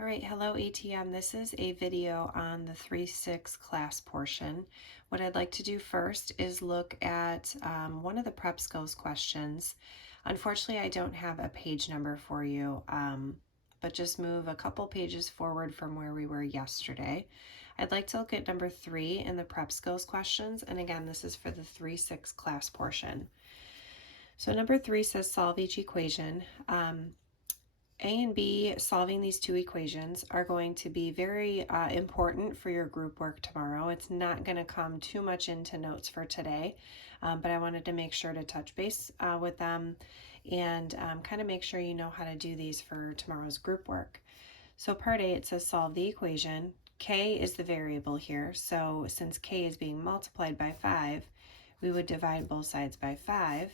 All right, hello ATM. This is a video on the 3-6 class portion. What I'd like to do first is look at one of the prep skills questions. Unfortunately, I don't have a page number for you, but just move a couple pages forward from where we were yesterday. I'd like to look at number 3 in the prep skills questions, and again, this is for the 3-6 class portion. So number 3 says solve each equation. A and B, solving these two equations, are going to be very important for your group work tomorrow. It's not going to come too much into notes for today, but I wanted to make sure to touch base with them and kind of make sure you know how to do these for tomorrow's group work. So part A, it says solve the equation. K is the variable here, so since K is being multiplied by 5, we would divide both sides by 5.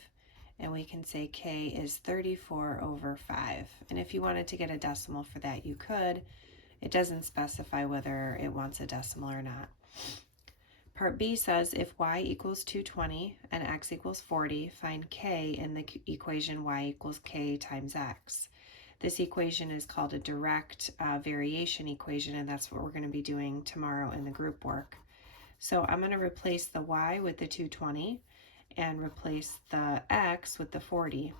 And we can say K is 34 over 5. And if you wanted to get a decimal for that, you could. It doesn't specify whether it wants a decimal or not. Part B says if y equals 220 and x equals 40, find K in the equation y equals K times x. This equation is called a direct variation equation, and that's what we're going to be doing tomorrow in the group work. So I'm going to replace the y with the 220 and replace the x with the 40.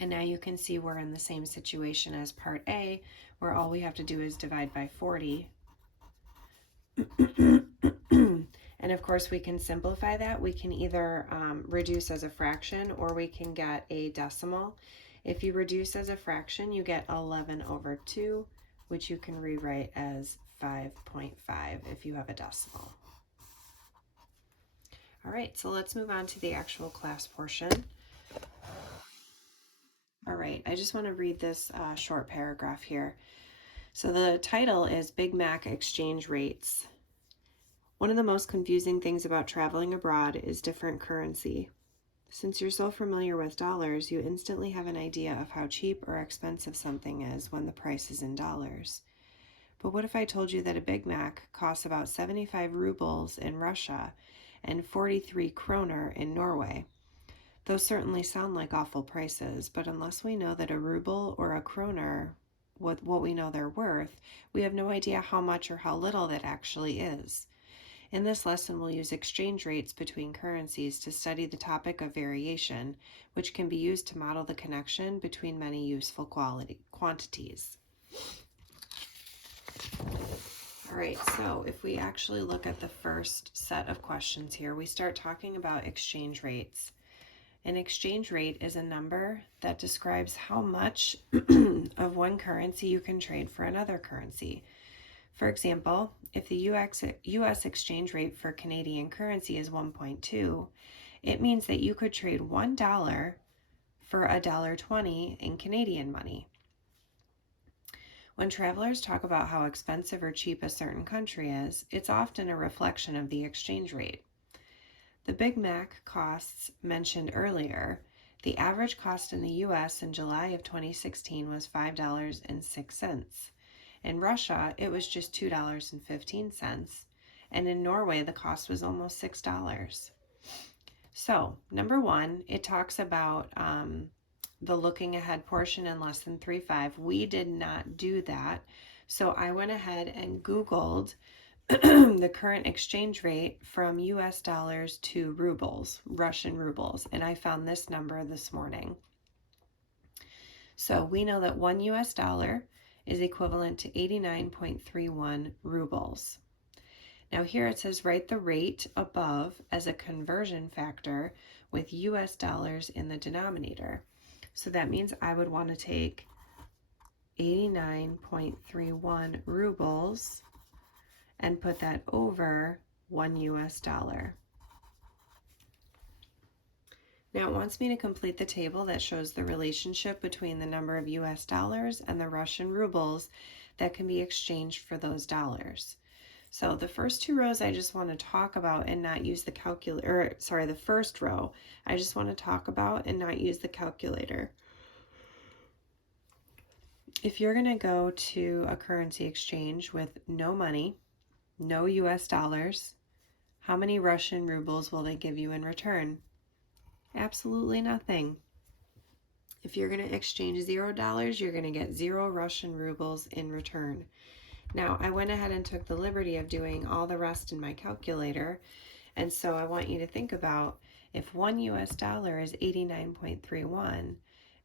And now you can see we're in the same situation as part A, where all we have to do is divide by 40. And of course we can simplify that. We can either reduce as a fraction or we can get a decimal. If you reduce as a fraction, you get 11 over 2, which you can rewrite as 5.5 if you have a decimal. All right, so let's move on to the actual class portion. All right, I just want to read this short paragraph here. So the title is Big Mac Exchange Rates. One of the most confusing things about traveling abroad is different currency. Since you're so familiar with dollars, you instantly have an idea of how cheap or expensive something is when the price is in dollars. But what if I told you that a Big Mac costs about 75 rubles in Russia and 43 kroner in Norway? Those certainly sound like awful prices, but unless we know that a ruble or a kroner, what we know they're worth, we have no idea how much or how little that actually is. In this lesson, we'll use exchange rates between currencies to study the topic of variation, which can be used to model the connection between many useful quantities. All right, so if we actually look at the first set of questions here, we start talking about exchange rates. An exchange rate is a number that describes how much of one currency you can trade for another currency. For example, if the US exchange rate for Canadian currency is 1.2, it means that you could trade $1 for $1.20 in Canadian money. When travelers talk about how expensive or cheap a certain country is, it's often a reflection of the exchange rate. The Big Mac costs mentioned earlier, the average cost in the US in July of 2016 was $5.06. In Russia, it was just $2.15, and in Norway, the cost was almost $6. So, number one, it talks about the looking ahead portion in lesson 3.5. We did not do that, so I went ahead and Googled the current exchange rate from US dollars to rubles, Russian rubles, and I found this number this morning. So we know that 1 US dollar is equivalent to 89.31 rubles. Now here it says write the rate above as a conversion factor with US dollars in the denominator. So that means I would want to take 89.31 rubles and put that over 1 US dollar. Now it wants me to complete the table that shows the relationship between the number of US dollars and the Russian rubles that can be exchanged for those dollars. So the first two rows I just want to talk about and not use the calculator, the first row I just want to talk about and not use the calculator. If you're going to go to a currency exchange with no money, no US dollars, how many Russian rubles will they give you in return? Absolutely nothing. If you're going to exchange $0, you're going to get 0 Russian rubles in return. Now, I went ahead and took the liberty of doing all the rest in my calculator, and so I want you to think about if $1 is 89.31,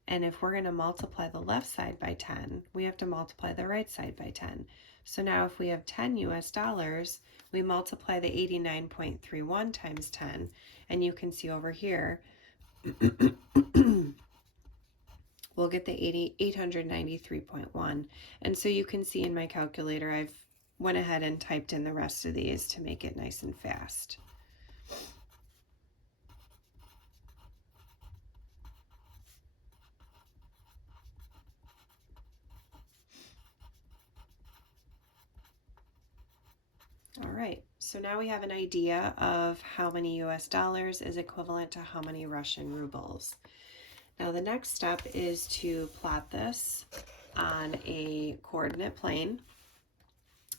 and if we're going to multiply the left side by 10, we have to multiply the right side by 10. So now if we have $10, we multiply the 89.31 times 10, and you can see over here, we'll get the 893.1. And so you can see in my calculator, I've went ahead and typed in the rest of these to make it nice and fast. All right, so now we have an idea of how many US dollars is equivalent to how many Russian rubles. Now the next step is to plot this on a coordinate plane.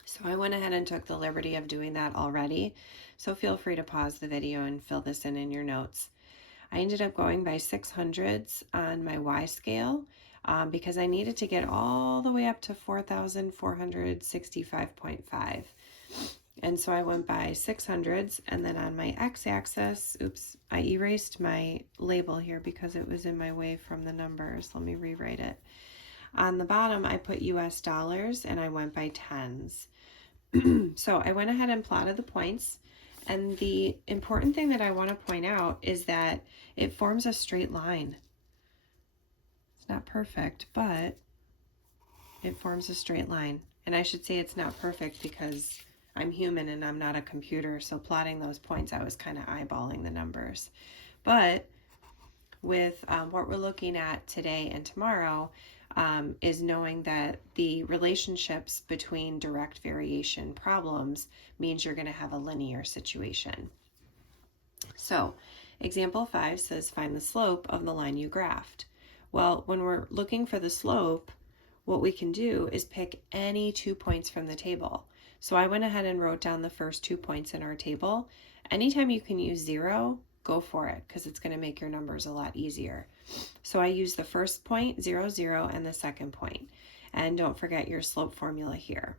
So I went ahead and took the liberty of doing that already. So feel free to pause the video and fill this in your notes. I ended up going by 600s on my Y scale because I needed to get all the way up to 4,465.5. And so I went by 600s, and then on my x-axis, oops, I erased my label here because it was in my way from the numbers. Let me rewrite it. On the bottom, I put US dollars, and I went by tens. So I went ahead and plotted the points, and the important thing that I want to point out is that it forms a straight line. It's not perfect, but it forms a straight line. And I should say it's not perfect because I'm human and I'm not a computer, so plotting those points, I was kind of eyeballing the numbers. But with what we're looking at today and tomorrow is knowing that the relationships between direct variation problems means you're going to have a linear situation. So example 5 says find the slope of the line you graphed. Well, when we're looking for the slope, what we can do is pick any 2 points from the table. So I went ahead and wrote down the first 2 points in our table. Anytime you can use 0, go for it because it's going to make your numbers a lot easier. So I used the first point, 0, 0, and the second point. And don't forget your slope formula here.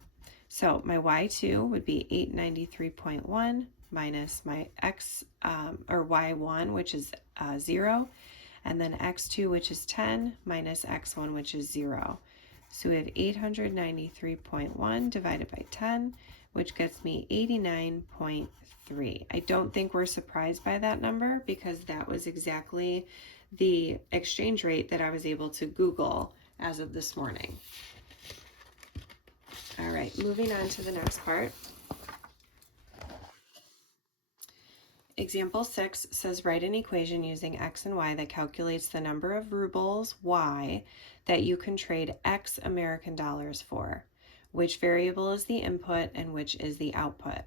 So my y2 would be 893.1 minus my x or y1, which is 0, and then x2, which is 10, minus x1, which is 0. So we have 893.1 divided by 10, which gets me 89.3. I don't think we're surprised by that number because that was exactly the exchange rate that I was able to Google as of this morning. All right, moving on to the next part. Example 6 says write an equation using x and y that calculates the number of rubles, y, that you can trade x American dollars for. Which variable is the input and which is the output?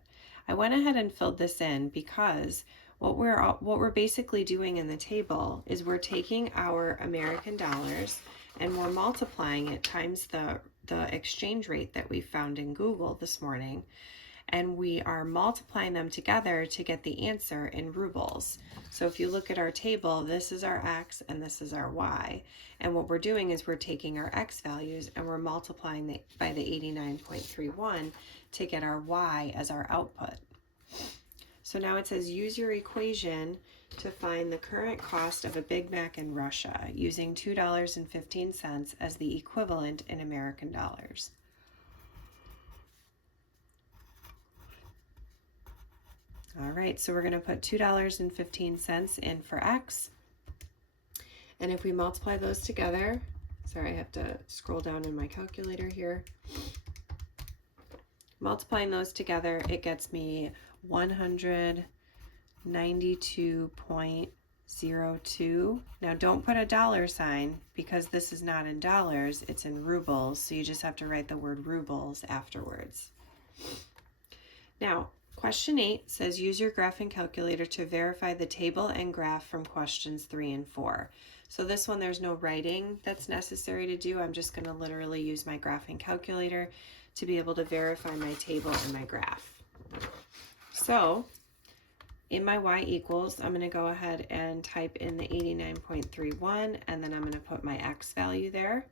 I went ahead and filled this in because what we're basically doing in the table is we're taking our American dollars and we're multiplying it times the exchange rate that we found in Google this morning, and we are multiplying them together to get the answer in rubles. So if you look at our table, this is our x and this is our y. And what we're doing is we're taking our x values and we're multiplying by the 89.31 to get our y as our output. So now it says use your equation to find the current cost of a Big Mac in Russia using $2.15 as the equivalent in American dollars. All right, so we're going to put $2.15 in for x. And if we multiply those together, sorry, I have to scroll down in my calculator here. Multiplying those together, it gets me 192.02. Now don't put a dollar sign because this is not in dollars, it's in rubles, so you just have to write the word rubles afterwards. Now, question 8 says use your graphing calculator to verify the table and graph from questions 3 and 4. So this one, there's no writing that's necessary to do. I'm just going to literally use my graphing calculator to be able to verify my table and my graph. So in my y equals, I'm going to go ahead and type in the 89.31, and then I'm going to put my x value there.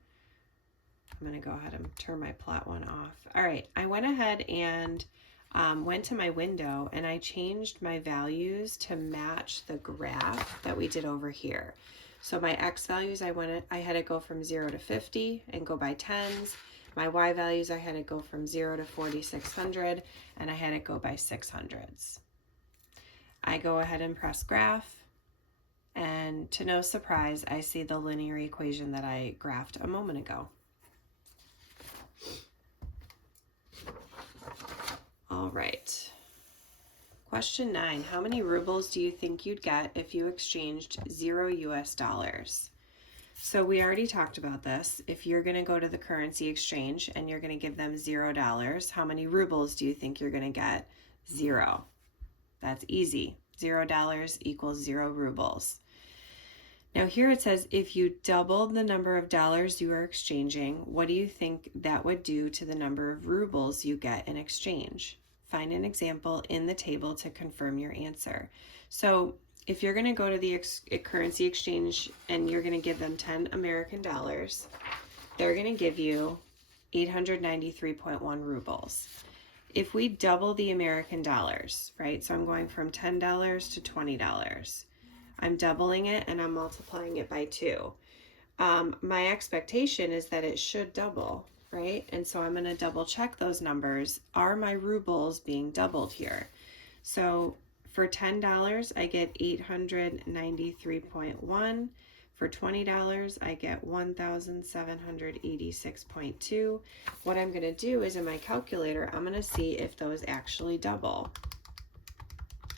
I'm going to go ahead and turn my plot one off. All right, I went ahead and went to my window and I changed my values to match the graph that we did over here. So my x values, I had to go from 0 to 50 and go by tens. My y values, I had to go from 0 to 4,600 and I had to go by 600s. I go ahead and press graph, and to no surprise, I see the linear equation that I graphed a moment ago. All right. Question 9, how many rubles do you think you'd get if you exchanged 0 US dollars? So we already talked about this. If you're going to go to the currency exchange and you're going to give them $0, how many rubles do you think you're going to get? 0. That's easy. $0 equals 0 rubles. Now here it says if you doubled the number of dollars you are exchanging, what do you think that would do to the number of rubles you get in exchange? Find an example in the table to confirm your answer. So if you're going to go to the currency exchange and you're going to give them 10 American dollars, they're going to give you 893.1 rubles. If we double the American dollars, right? So I'm going from $10 to $20. I'm doubling it and I'm multiplying it by 2. My expectation is that it should double, right? And so I'm going to double check those numbers. Are my rubles being doubled here? So for $10, I get 893.1. For $20, I get 1,786.2. What I'm going to do is in my calculator, I'm going to see if those actually double.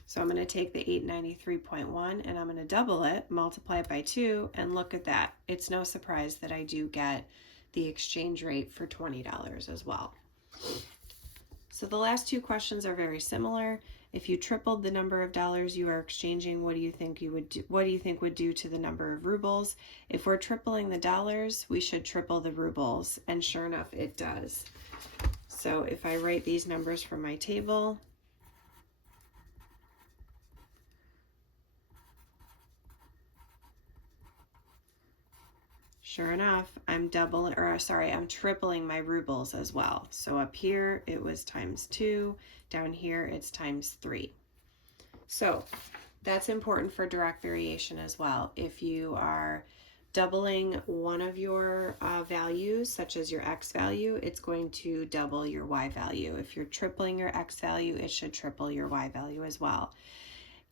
So I'm going to take the 893.1 and I'm going to double it, multiply it by 2, and look at that. It's no surprise that I do get the exchange rate for $20 as well. So the last two questions are very similar. If you tripled the number of dollars you are exchanging, what do you think would do to the number of rubles? If we're tripling the dollars, we should triple the rubles, and sure enough, it does. So if I write these numbers from my table, sure enough, I'm tripling my rubles as well. So up here, it was times 2. Down here, it's times 3. So that's important for direct variation as well. If you are doubling one of your values, such as your x value, it's going to double your y value. If you're tripling your x value, it should triple your y value as well.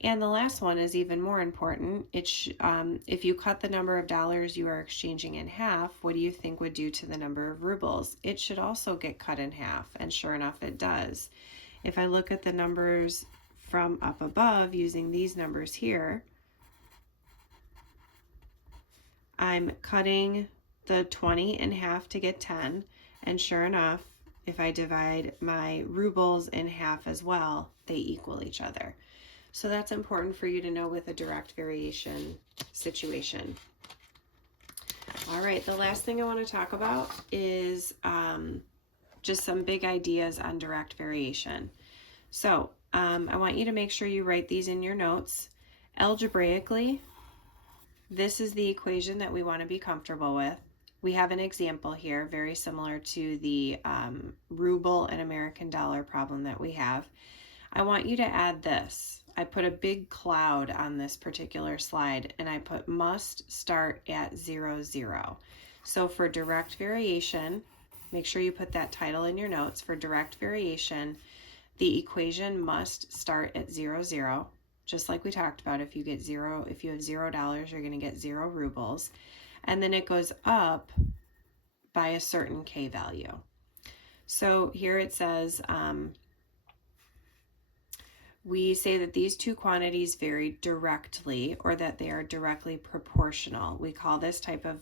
And the last one is even more important. If you cut the number of dollars you are exchanging in half, what do you think would do to the number of rubles? It should also get cut in half, and sure enough, it does. If I look at the numbers from up above using these numbers here, I'm cutting the 20 in half to get 10, and sure enough, if I divide my rubles in half as well, they equal each other. So that's important for you to know with a direct variation situation. All right, the last thing I want to talk about is just some big ideas on direct variation. So I want you to make sure you write these in your notes. Algebraically, this is the equation that we want to be comfortable with. We have an example here, very similar to the ruble and American dollar problem that we have. I want you to add this. I put a big cloud on this particular slide and I put must start at 0, 0. So for direct variation, make sure you put that title in your notes. For direct variation, the equation must start at 0, 0. Just like we talked about, if you have $0, you're going to get 0 rubles. And then it goes up by a certain K value. So here it says, we say that these two quantities vary directly, or that they are directly proportional. We call this type of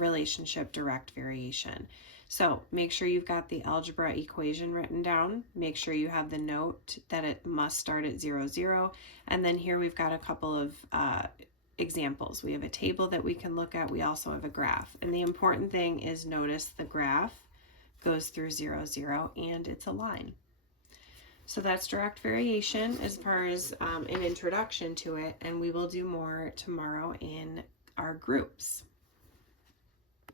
relationship direct variation. So make sure you've got the algebra equation written down. Make sure you have the note that it must start at 0, 0. And then here we've got a couple of examples. We have a table that we can look at. We also have a graph. And the important thing is notice the graph goes through 0, 0, and it's a line. So that's direct variation as far as an introduction to it, and we will do more tomorrow in our groups.